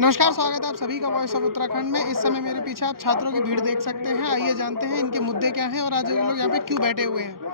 नमस्कार, स्वागत है आप सभी का वॉइस ऑफ उत्तराखंड में। इस समय मेरे पीछे आप छात्रों की भीड़ देख सकते हैं। आइए जानते हैं इनके मुद्दे क्या हैं और आज ये लोग यहाँ पे क्यों बैठे हुए हैं।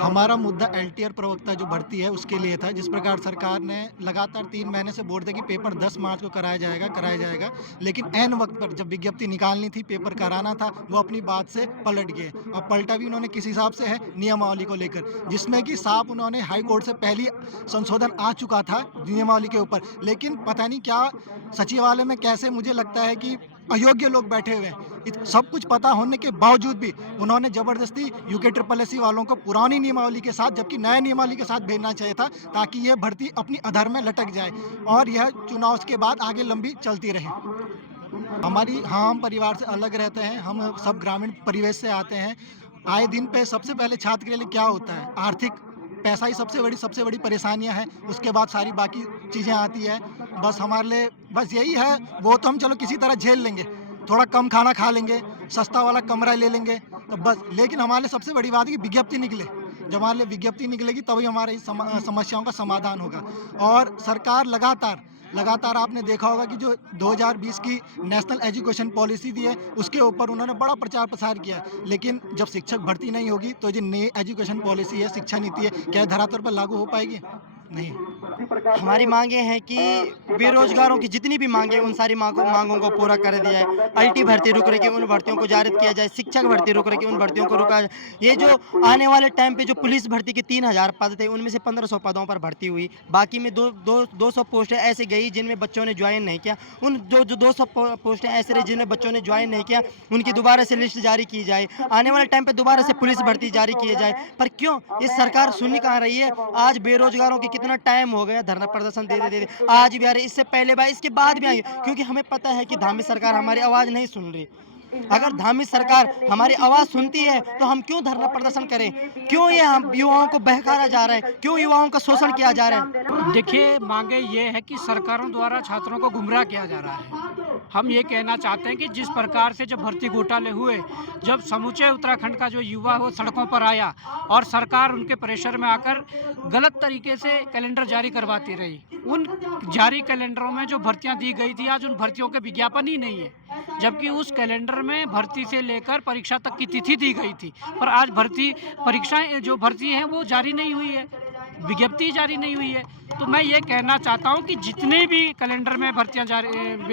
हमारा मुद्दा एलटीआर प्रवक्ता जो भर्ती है उसके लिए था। जिस प्रकार सरकार ने लगातार 3 महीने से बोल दिया कि पेपर 10 मार्च को कराया जाएगा, लेकिन ऐन वक़्त पर जब विज्ञप्ति निकालनी थी, पेपर कराना था, वो अपनी बात से पलट गए और पलटा भी उन्होंने किस हिसाब से है, नियमावली को लेकर, जिसमें कि साफ उन्होंने हाई कोर्ट से पहले ही संशोधन आ चुका था नियमावली के ऊपर। लेकिन पता नहीं क्या सचिवालय में कैसे मुझे लगता है कि अयोग्य लोग बैठे हुए हैं। सब कुछ पता होने के बावजूद भी उन्होंने ज़बरदस्ती यूके ट्रिपल एससी वालों को पुरानी नियमावली के साथ, जबकि नए नियमावली के साथ भेजना चाहिए था, ताकि ये भर्ती अपनी अधर में लटक जाए और यह चुनाव के बाद आगे लंबी चलती रहे। हम परिवार से अलग रहते हैं, हम सब ग्रामीण परिवेश से आते हैं। आए दिन पे सबसे पहले छात्र के लिए क्या होता है, आर्थिक पैसा ही सबसे बड़ी परेशानियाँ हैं, उसके बाद सारी बाकी चीज़ें आती हैं। बस हमारे लिए बस यही है, वो तो हम चलो किसी तरह झेल लेंगे, थोड़ा कम खाना खा लेंगे, सस्ता वाला कमरा ले लेंगे, तो बस। लेकिन हमारे लिए सबसे बड़ी बात है कि विज्ञप्ति निकले, जब हमारे लिए विज्ञप्ति निकलेगी तभी हमारी समस्याओं का समाधान होगा। और सरकार लगातार आपने देखा होगा कि जो 2020 की नेशनल एजुकेशन पॉलिसी थी है, उसके ऊपर उन्होंने बड़ा प्रचार प्रसार किया, लेकिन जब शिक्षक भर्ती नहीं होगी तो जो नई एजुकेशन पॉलिसी है, शिक्षा नीति है, क्या धरातल पर लागू हो पाएगी? नहीं। हमारी मांगे हैं कि बेरोजगारों की जितनी भी मांगे उन सारी मांगों को पूरा कर दिया जाए। आईटी भर्ती रुक रही है उन भर्तियों को जारी किया जाए, शिक्षक भर्ती रुक रही है उन भर्तियों को रुका जाए। ये जो आने वाले टाइम पे जो पुलिस भर्ती के 3000 पद थे उनमें से 1500 पदों पर भर्ती हुई, बाकी में 200 पोस्टें ऐसे गई जिनमें बच्चों ने ज्वाइन नहीं किया। उन जो 200 पोस्टें ऐसे रही जिनमें बच्चों ने ज्वाइन नहीं किया, उनकी दोबारा से लिस्ट जारी की जाए। आने वाले टाइम पे दोबारा से पुलिस भर्ती जारी की जाए। पर क्यों ये सरकार सुन ही कहाँ रही है? आज बेरोजगारों की कितना टाइम हो गया धरना प्रदर्शन दे आज भी आ रही, इससे पहले भी इसके बाद भी आई, क्योंकि हमें पता है कि धामी सरकार हमारी आवाज नहीं सुन रही। अगर धामी सरकार हमारी आवाज सुनती है तो हम क्यों धरना प्रदर्शन करें? क्यों ये हम युवाओं को बहकाया जा रहा है? क्यों युवाओं का शोषण किया जा रहा है? देखिए, मांगे ये है कि सरकारों द्वारा छात्रों को गुमराह किया जा रहा है। हम ये कहना चाहते हैं कि जिस प्रकार से जब भर्ती घोटाले हुए, जब समूचे उत्तराखंड का जो युवा वो सड़कों पर आया और सरकार उनके प्रेशर में आकर गलत तरीके से कैलेंडर जारी करवाती रही। उन जारी कैलेंडरों में जो भर्तियां दी गई थी, आज उन भर्तियों के विज्ञापन ही नहीं है, जबकि उस कैलेंडर में भर्ती से लेकर परीक्षा तक की तिथि दी गई थी। पर आज परीक्षाएं जो भर्ती हैं वो जारी नहीं हुई है, विज्ञप्ति जारी नहीं हुई है। तो मैं ये कहना चाहता हूँ कि जितने भी कैलेंडर में भर्तियाँ जारी,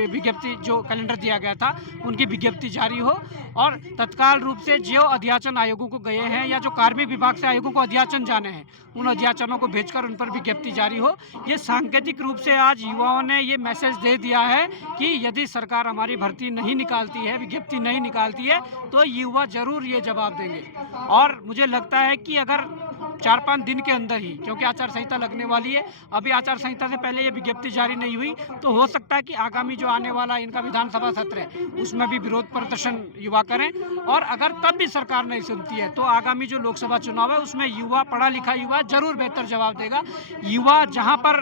विज्ञप्ति जो कैलेंडर दिया गया था उनकी विज्ञप्ति जारी हो और तत्काल रूप से जो अध्याचन आयोगों को गए हैं या जो कार्मिक विभाग से आयोगों को अध्याचन जाने हैं, उन अध्याचनों को भेजकर उन पर विज्ञप्ति जारी हो। ये सांकेतिक रूप से आज युवाओं ने ये मैसेज दे दिया है कि यदि सरकार हमारी भर्ती नहीं निकालती है, विज्ञप्ति नहीं निकालती है, तो युवा जरूर ये जवाब देंगे। और मुझे लगता है कि अगर 4-5 दिन के अंदर ही, क्योंकि आचार संहिता लगने वाली है, अभी आचार संहिता से पहले ये विज्ञप्ति जारी नहीं हुई, तो हो सकता है कि आगामी जो आने वाला इनका विधानसभा सत्र है उसमें भी विरोध प्रदर्शन युवा करें। और अगर तब भी सरकार नहीं सुनती है तो आगामी जो लोकसभा चुनाव है उसमें युवा, पढ़ा लिखा युवा जरूर बेहतर जवाब देगा। युवा जहाँ पर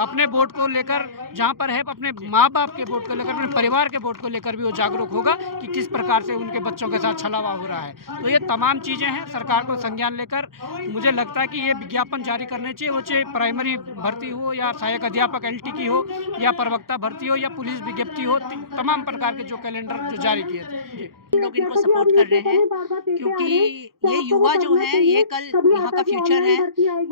अपने वोट को लेकर, जहाँ पर है अपने माँ बाप के वोट को लेकर, अपने परिवार के वोट को लेकर भी वो जागरूक होगा कि किस प्रकार से उनके बच्चों के साथ छलावा हो रहा है। तो ये तमाम चीज़ें हैं, सरकार को संज्ञान लेकर मुझे लगता है कि ये विज्ञापन जारी करने चाहिए, वो चाहे प्राइमरी भर्ती हो या सहायक अध्यापक एलटी की हो या प्रवक्ता भर्ती हो या पुलिस विज्ञप्ति हो, तमाम प्रकार के जो कैलेंडर जो जारी किए थे। हम लोग इनको सपोर्ट कर रहे हैं क्योंकि ये युवा जो है ये कल यहाँ का फ्यूचर है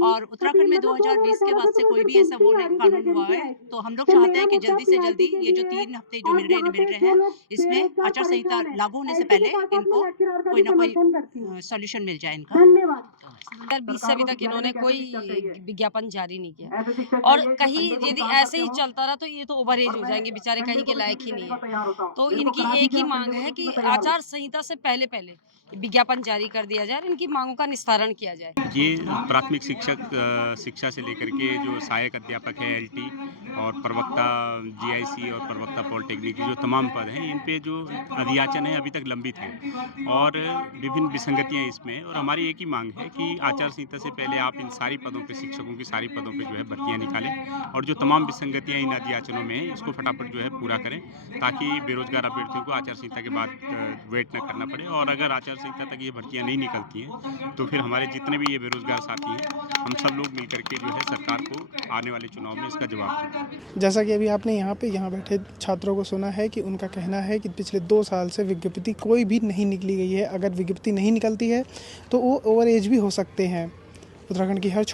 और उत्तराखंड में 2020 के बाद से कोई भी ऐसा वो नहीं कानून हुआ है। तो हम लोग चाहते हैं कि जल्दी से जल्दी ये जो 3 हफ्ते जो मिल रहे हैं इसमें आचार संहिता लागू होने से पहले इनको कोई ना कोई सॉल्यूशन मिल जाए इनका। 2020 से अभी तक इन्होंने कोई विज्ञापन जारी नहीं किया और कहीं यदि ऐसे ही चलता रहा तो ये तो ओवर एज हो जाएंगे बेचारे, कहीं के लायक ही नहीं है। तो इनकी एक ही मांग है कि आचार संहिता से पहले विज्ञापन जारी कर दिया जाए, इनकी मांगों का निस्तारण किया जाए। ये प्राथमिक शिक्षा से लेकर के जो सहायक अध्यापक है एलटी और प्रवक्ता जीआईसी और प्रवक्ता पॉलिटेक्निक जो तमाम पद हैं, इन पे जो अध्याचन है अभी तक लंबित हैं और विभिन्न विसंगतियां इसमें। और हमारी एक ही मांग है कि आचार संहिता से पहले आप इन सारी पदों पे, शिक्षकों की सारी पदों पे जो है भर्तियां निकालें और जो तमाम विसंगतियां इन अधियाचनों में हैं इसको फटाफट जो है पूरा करें, ताकि बेरोजगार अभ्यर्थियों को आचार संहिता के बाद वेट न करना पड़े। और अगर आचार संहिता तक ये भर्तियां नहीं निकलती हैं तो फिर हमारे जितने भी ये बेरोजगार साथी हैं, हम सब लोग मिल करके जो है सरकार को आने वाले चुनाव में इसका जवाब दें। जैसा कि अभी आपने यहाँ बैठे छात्रों को सुना है कि उनका कहना है कि पिछले 2 साल से विज्ञप्ति कोई भी नहीं निकली गई है। अगर विज्ञप्ति नहीं निकलती है तो वो ओवर एज भी हो सकते हैं। उत्तराखंड की हर